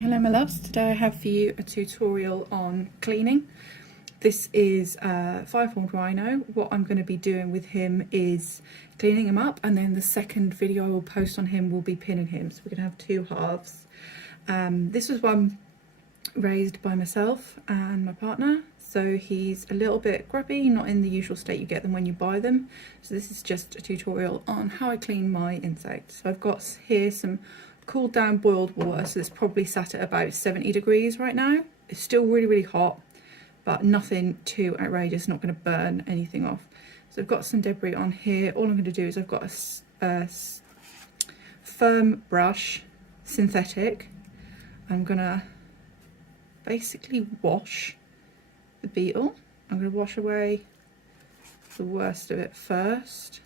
Hello my loves, today I have for you a tutorial on cleaning. This is a 5-horned rhino. What I'm going to be doing with him is cleaning him up, and then the second video I will post on him will be pinning him, so we're going to have two halves. This was one raised by myself and my partner, so he's a little bit grubby, not in the usual state you get them when you buy them. So this is just a tutorial on how I clean my insects. So I've got here some cooled down boiled water, so it's probably sat at about 70 degrees right now. It's still really hot, but nothing too outrageous, not going to burn anything off. So I've got some debris on here. All I'm going to do is I've got a firm brush, synthetic. I'm going to basically wash the beetle. I'm going to wash away the worst of it first,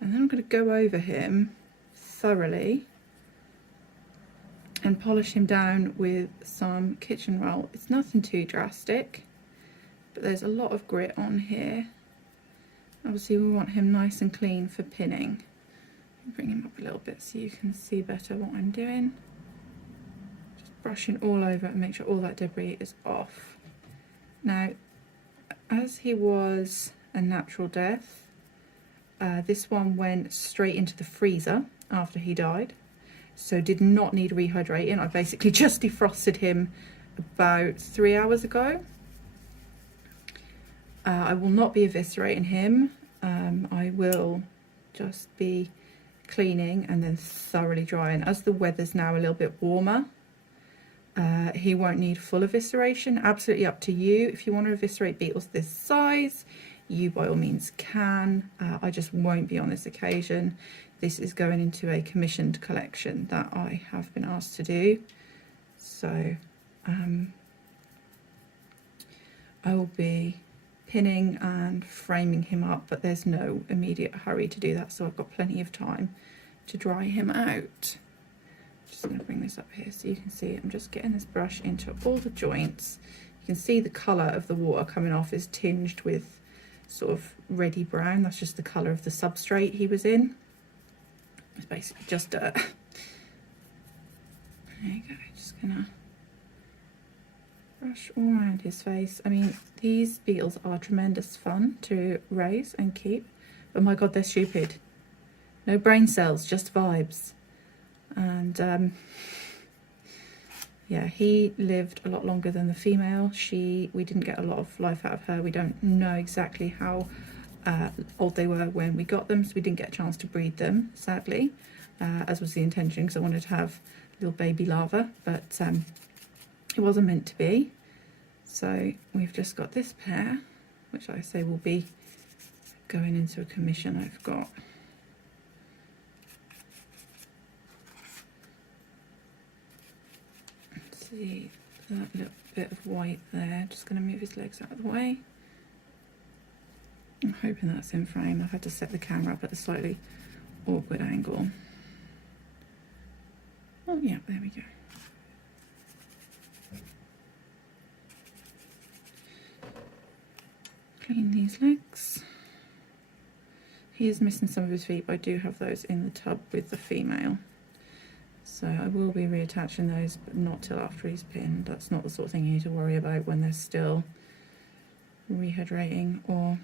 and then I'm going to go over him thoroughly and polish him down with some kitchen roll. It's nothing too drastic, but there's a lot of grit on here. Obviously we want him nice and clean for pinning. Bring him up a little bit so you can see better what I'm doing. Just brushing all over and make sure all that debris is off. Now, as he was a natural death, this one went straight into the freezer after he died. So did not need rehydrating. I basically just defrosted him about 3 hours ago. I will not be eviscerating him. I will just be cleaning and then thoroughly drying. As the weather's now a little bit warmer, he won't need full evisceration. Absolutely up to you. If you want to eviscerate beetles this size, you by all means can. I just won't be on this occasion. This is going into a commissioned collection that I have been asked to do. So I will be pinning and framing him up, but there's no immediate hurry to do that, so I've got plenty of time to dry him out. Just going to bring this up here so you can see. I'm just getting this brush into all the joints. You can see the colour of the water coming off is tinged with sort of reddy brown. That's just the colour of the substrate he was in. It's basically just dirt. There you go, just gonna brush all around his face. I mean, these beetles are tremendous fun to raise and keep, but my god, they're stupid. No brain cells, just vibes. And yeah, he lived a lot longer than the female. We didn't get a lot of life out of her. We don't know exactly how old they were when we got them, so we didn't get a chance to breed them, sadly, as was the intention, because I wanted to have little baby larvae, but it wasn't meant to be. So we've just got this pair, which I say will be going into a commission I've got. See that little bit of white there. Just going to move his legs out of the way. I'm hoping that's in frame. I've had to set the camera up at a slightly awkward angle. Oh yeah, there we go. Clean these legs. He is missing some of his feet, but I do have those in the tub with the female. So I will be reattaching those, but not till after he's pinned. That's not the sort of thing you need to worry about when they're still rehydrating, or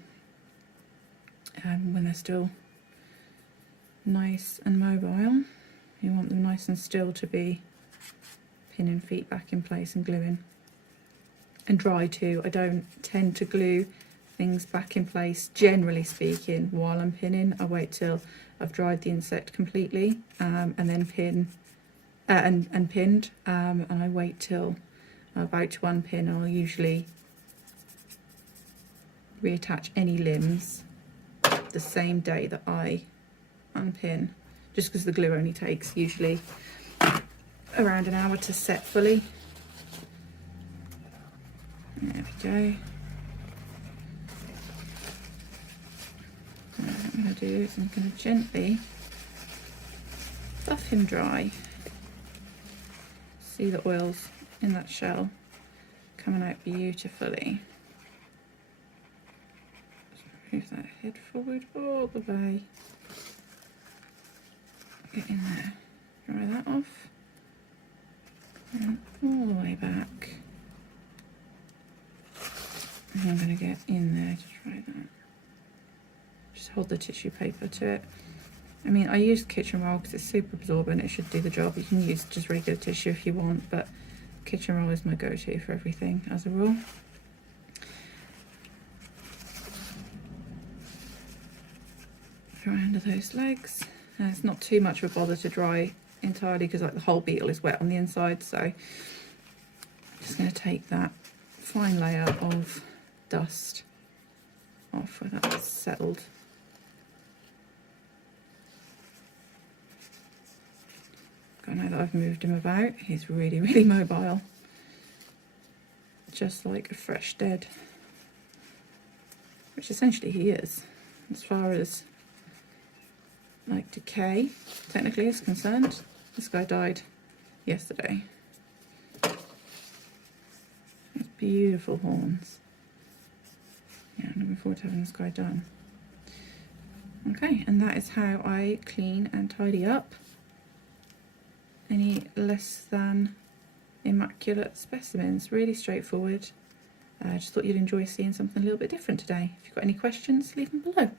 when they're still nice and mobile. You want them nice and still to be pinning feet back in place and gluing. And dry too. I don't tend to glue things back in place, generally speaking, while I'm pinning. I wait till I've dried the insect completely, and then pin and pinned, and I wait till I'm about to unpin, and I'll usually reattach any limbs the same day that I unpin, just because the glue only takes usually around an hour to set fully. There we go. What I'm going to do is I'm going to gently buff him dry. See the oils in that shell coming out beautifully. Move that head forward all the way. Get in there, dry that off. and all the way back. And I'm going to get in there to try that. Just hold the tissue paper to it. I mean, I use kitchen roll because it's super absorbent, it should do the job. You can use just regular tissue if you want, but kitchen roll is my go-to for everything as a rule. Dry under those legs. It's not too much of a bother to dry entirely because like the whole beetle is wet on the inside, so I'm just going to take that fine layer of dust off where that's settled. I know that I've moved him about. He's really, really mobile. Just like a fresh dead. Which essentially he is, as far as like decay technically is concerned. This guy died yesterday. Those beautiful horns. Yeah, I'm looking forward to having this guy done. Okay, and that is how I clean and tidy up any less than immaculate specimens. Really straightforward. I just thought you'd enjoy seeing something a little bit different today. If you've got any questions, leave them below.